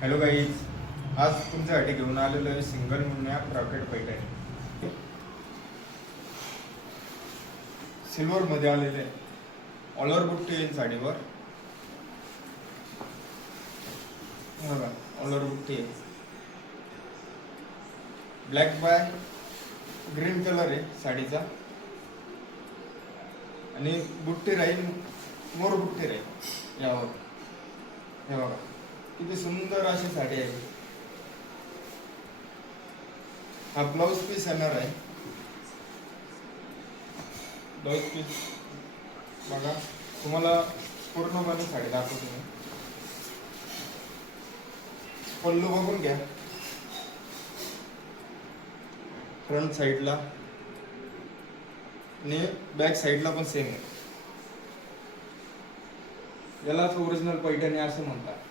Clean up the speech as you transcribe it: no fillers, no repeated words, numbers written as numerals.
Hello guys, आज तुमच्यासाठी घेऊन आलेलो आहे सिंगल मुन्या ब्रॉकेट पैठणी. सिल्वर मध्ये आलेले आहे. ऑल ओव्हर बुट्टी येईल साडीवर. बघा, ऑल ओव्हर बुट्टी आहे. ब्लॅक बाय ग्रीन कलर आहे साडीचा. आणि बुट्टी राहील मोर बुट्टी राहील यावर. हे बघा किती सुंदर अशी साडी आहे. हा ब्लाउज पीस येणार आहे. ब्लाउज पीस बघा, तुम्हाला पूर्णपणे साडी दाखवतो मी. पल्लू बघून घ्या. फ्रंट साईडला आणि बॅक साईडला पण सेम आहे. यालाच ओरिजिनल पैठणी असं म्हणतात.